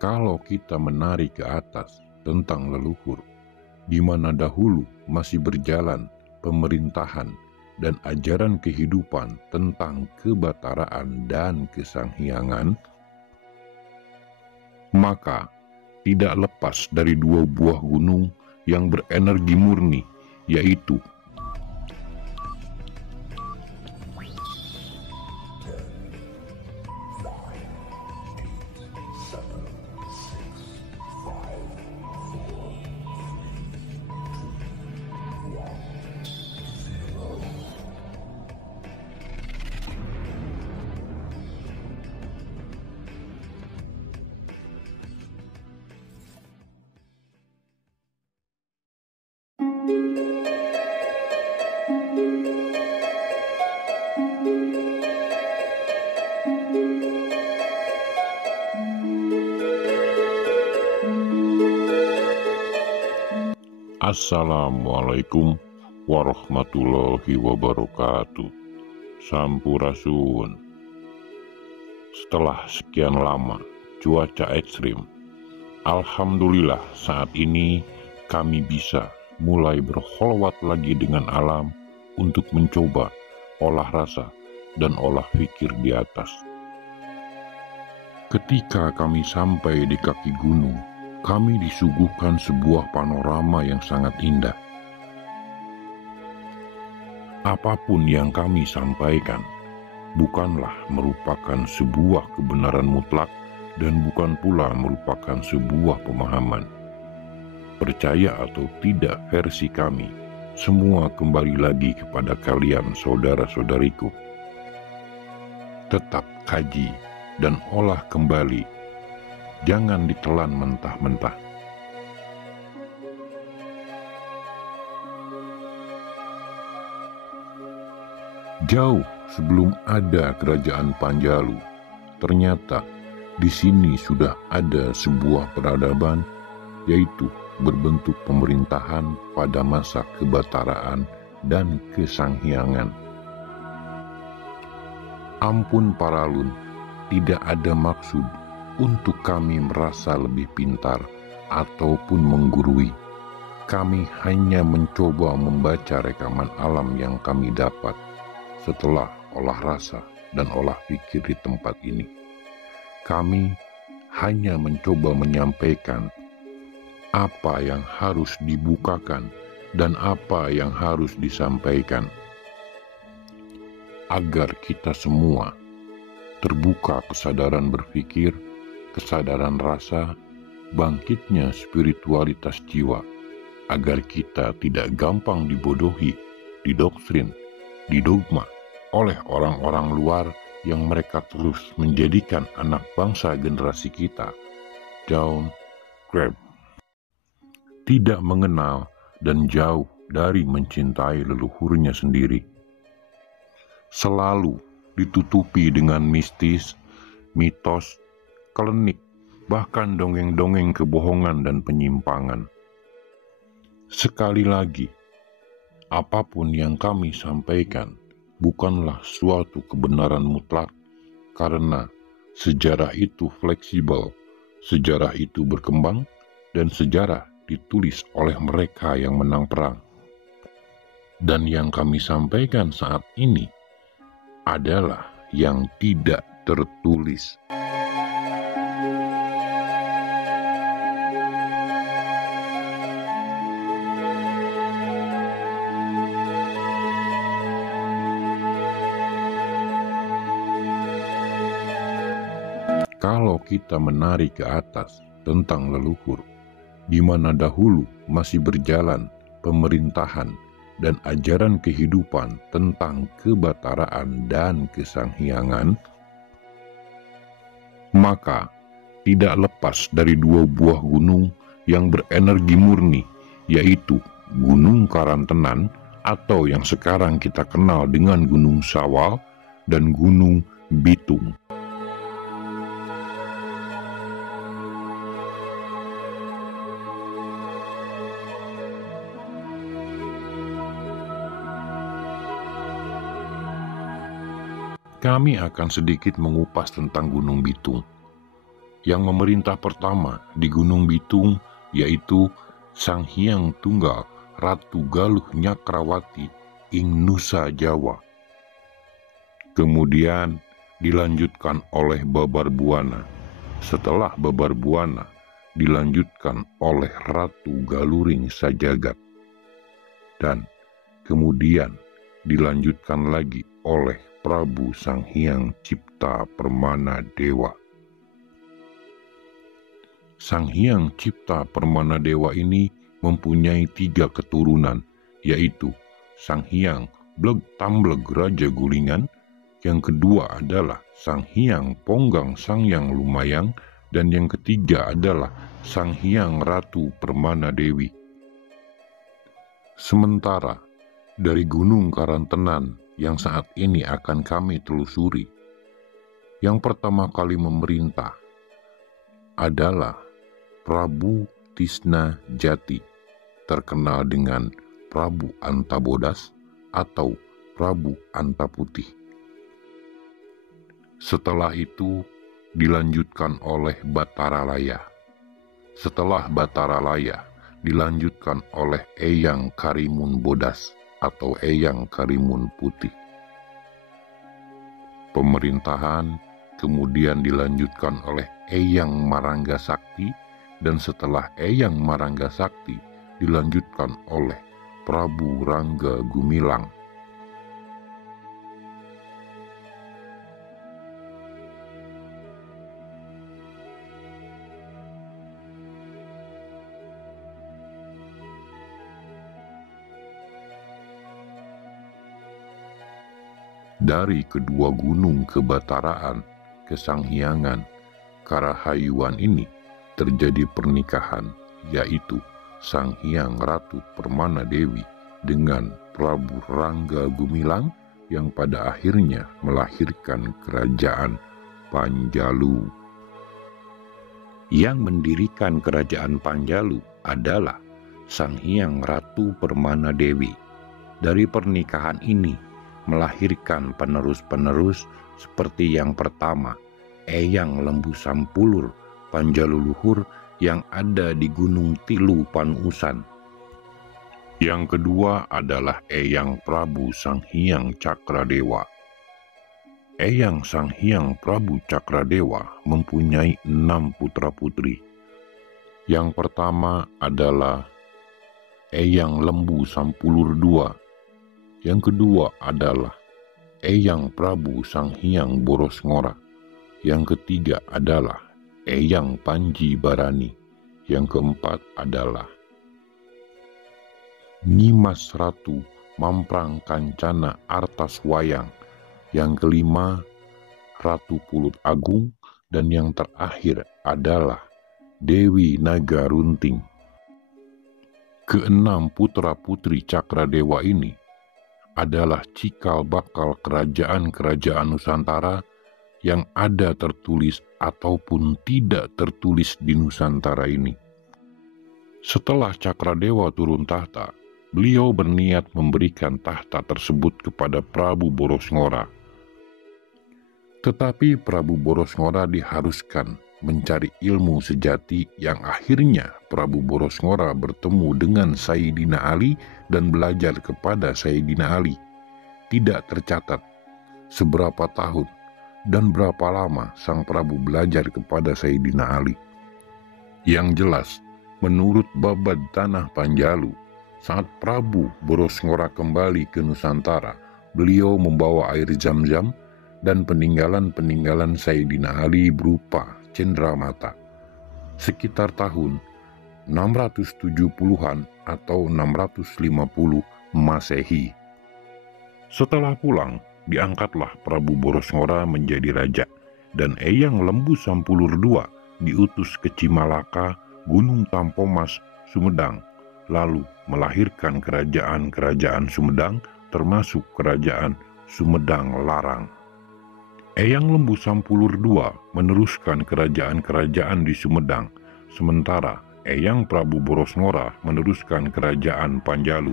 Kalau kita menarik ke atas tentang leluhur, di mana dahulu masih berjalan pemerintahan dan ajaran kehidupan tentang kebataraan dan kesanghyangan, maka tidak lepas dari dua buah gunung yang berenergi murni, yaitu Assalamualaikum warahmatullahi wabarakatuh. Sampurasun. Setelah sekian lama cuaca ekstrim, alhamdulillah saat ini kami bisa mulai berkholwat lagi dengan alam untuk mencoba olah rasa dan olah pikir di atas. Ketika kami sampai di kaki gunung, kami disuguhkan sebuah panorama yang sangat indah. Apapun yang kami sampaikan bukanlah merupakan sebuah kebenaran mutlak dan bukan pula merupakan sebuah pemahaman. Percaya atau tidak versi kami, semua kembali lagi kepada kalian saudara-saudariku. Tetap kaji dan olah kembali. Jangan ditelan mentah-mentah. Jauh sebelum ada kerajaan Panjalu, ternyata di sini sudah ada sebuah peradaban, yaitu berbentuk pemerintahan pada masa kebataraan dan kesanghyangan. Ampun Paralun, tidak ada maksud untuk kami merasa lebih pintar ataupun menggurui. Kami hanya mencoba membaca rekaman alam yang kami dapat setelah olah rasa dan olah pikir di tempat ini. Kami hanya mencoba menyampaikan apa yang harus dibukakan dan apa yang harus disampaikan, agar kita semua terbuka kesadaran berpikir, kesadaran rasa, bangkitnya spiritualitas jiwa, agar kita tidak gampang dibodohi, didoktrin, didogma oleh orang-orang luar yang mereka terus menjadikan anak bangsa generasi kita down grab, tidak mengenal dan jauh dari mencintai leluhurnya sendiri. Selalu ditutupi dengan mistis, mitos, klinik, bahkan dongeng-dongeng kebohongan dan penyimpangan. Sekali lagi, apapun yang kami sampaikan bukanlah suatu kebenaran mutlak, karena sejarah itu fleksibel, sejarah itu berkembang, dan sejarah ditulis oleh mereka yang menang perang. Dan yang kami sampaikan saat ini adalah yang tidak tertulis. Kalau kita menarik ke atas tentang leluhur, di mana dahulu masih berjalan pemerintahan dan ajaran kehidupan tentang kebataraan dan kesanghyangan, maka tidak lepas dari dua buah gunung yang berenergi murni, yaitu Gunung Karantenan atau yang sekarang kita kenal dengan Gunung Sawal dan Gunung Bitung. Kami akan sedikit mengupas tentang Gunung Bitung. Yang memerintah pertama di Gunung Bitung yaitu Sang Hyang Tunggal Ratu Galuh Nyakrawati ing Nusa Jawa. Kemudian dilanjutkan oleh Babarbuana. Setelah Babarbuana dilanjutkan oleh Ratu Galuring Sajagat. Dan kemudian dilanjutkan lagi oleh Prabu Sang Hyang Cipta Permana Dewa. Sang Hyang Cipta Permana Dewa ini mempunyai 3 keturunan, yaitu Sang Hyang Bleg Tambleg Raja Gulingan, yang kedua adalah Sang Hyang Ponggang Sangyang Lumayang, dan yang ketiga adalah Sang Hyang Ratu Permana Dewi. Sementara dari Gunung Karantenan yang saat ini akan kami telusuri, yang pertama kali memerintah adalah Prabu Tisna Jati, terkenal dengan Prabu Antabodas atau Prabu Antaputih. Setelah itu dilanjutkan oleh Bataralaya. Setelah Bataralaya dilanjutkan oleh Eyang Karimun Bodas atau Eyang Karimun Putih. Pemerintahan kemudian dilanjutkan oleh Eyang Marangga Sakti, dan setelah Eyang Marangga Sakti dilanjutkan oleh Prabu Rangga Gumilang. Dari kedua gunung kebataraan, kesanghiangan, karahayuan ini terjadi pernikahan, yaitu Sang Hyang Ratu Permana Dewi dengan Prabu Rangga Gumilang yang pada akhirnya melahirkan kerajaan Panjalu. Yang mendirikan kerajaan Panjalu adalah Sang Hyang Ratu Permana Dewi. Dari pernikahan ini melahirkan penerus-penerus seperti yang pertama, Eyang Lembu Sampulur Panjaluluhur yang ada di Gunung Tilu Panuusan. Yang kedua adalah Eyang Prabu Sang Hyang Cakradewa. Eyang Sang Hyang Prabu Cakradewa mempunyai 6 putra-putri. Yang pertama adalah Eyang Lembu Sampulur II. Yang kedua adalah Eyang Prabu Sang Hyang Boros Ngora. Yang ketiga adalah Eyang Panji Barani. Yang keempat adalah Nyimas Ratu Mamprang Kancana Artaswayang. Yang kelima Ratu Pulut Agung, dan yang terakhir adalah Dewi Naga Runting. Keenam putra-putri Cakradewa ini adalah cikal bakal kerajaan-kerajaan Nusantara yang ada tertulis ataupun tidak tertulis di Nusantara ini. Setelah Cakradewa turun tahta, beliau berniat memberikan tahta tersebut kepada Prabu Boros Ngora. Tetapi Prabu Boros Ngora diharuskan mencari ilmu sejati, yang akhirnya Prabu Boros Ngora bertemu dengan Sayyidina Ali dan belajar kepada Sayyidina Ali. Tidak tercatat seberapa tahun dan berapa lama sang Prabu belajar kepada Sayyidina Ali. Yang jelas, menurut Babad Tanah Panjalu, saat Prabu Boros Ngora kembali ke Nusantara, beliau membawa air Zam-Zam dan peninggalan-peninggalan Sayyidina Ali berupa cendramata. Sekitar tahun 670-an atau 650 Masehi. Setelah pulang, diangkatlah Prabu Boros Ngora menjadi raja, dan Eyang Lembu Sampulur II diutus ke Cimalaka, Gunung Tampomas, Sumedang, lalu melahirkan kerajaan-kerajaan Sumedang, termasuk kerajaan Sumedang Larang. Eyang Lembu Sampulur II meneruskan kerajaan-kerajaan di Sumedang, sementara Eyang Prabu Boros Ngora meneruskan kerajaan Panjalu.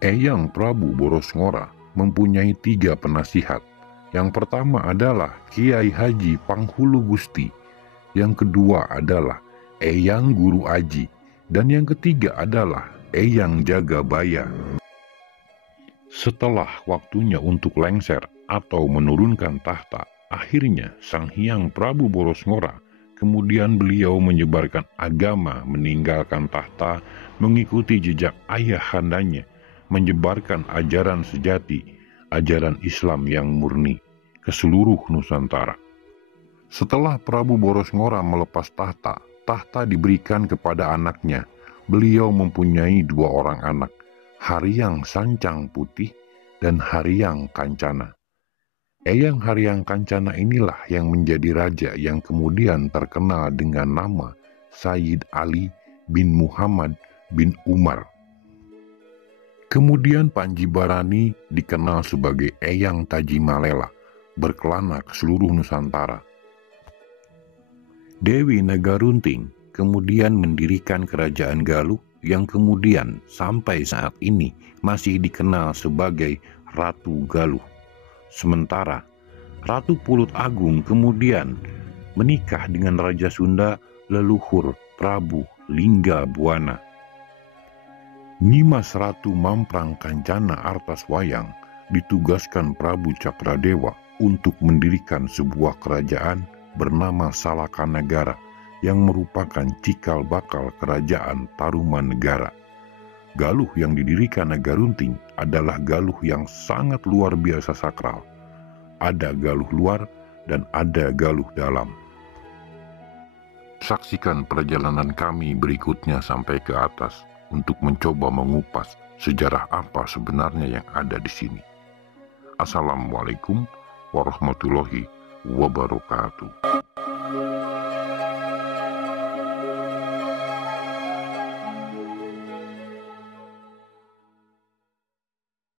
Eyang Prabu Boros Ngora mempunyai 3 penasihat. Yang pertama adalah Kiai Haji Panghulu Gusti yang kedua adalah Eyang Guru Aji, dan yang ketiga adalah Eyang Jagabaya. Setelah waktunya untuk lengser atau menurunkan tahta, akhirnya Sang Hyang Prabu Boros Ngora, kemudian beliau menyebarkan agama, meninggalkan tahta, mengikuti jejak ayahandanya, menyebarkan ajaran sejati, ajaran Islam yang murni ke seluruh Nusantara. Setelah Prabu Boros Ngora melepas tahta, tahta diberikan kepada anaknya. Beliau mempunyai 2 orang anak, Haryang Sancang Putih dan Haryang Kancana. Eyang Haryang Kancana inilah yang menjadi raja yang kemudian terkenal dengan nama Sayyid Ali bin Muhammad bin Umar. Kemudian Panji Barani dikenal sebagai Eyang Tajimalela, berkelana ke seluruh Nusantara. Dewi Nagarunting kemudian mendirikan kerajaan Galuh yang kemudian sampai saat ini masih dikenal sebagai Ratu Galuh. Sementara Ratu Pulut Agung kemudian menikah dengan Raja Sunda leluhur Prabu Linggabuana. Nyimas Ratu Mamprang Kancana Artaswayang ditugaskan Prabu Cakradewa untuk mendirikan sebuah kerajaan bernama Salakanegara yang merupakan cikal bakal kerajaan Tarumanegara. Galuh yang didirikan Nagarunting adalah Galuh yang sangat luar biasa sakral. Ada Galuh luar dan ada Galuh dalam. Saksikan perjalanan kami berikutnya sampai ke atas untuk mencoba mengupas sejarah apa sebenarnya yang ada di sini. Assalamualaikum warahmatullahi wabarakatuh.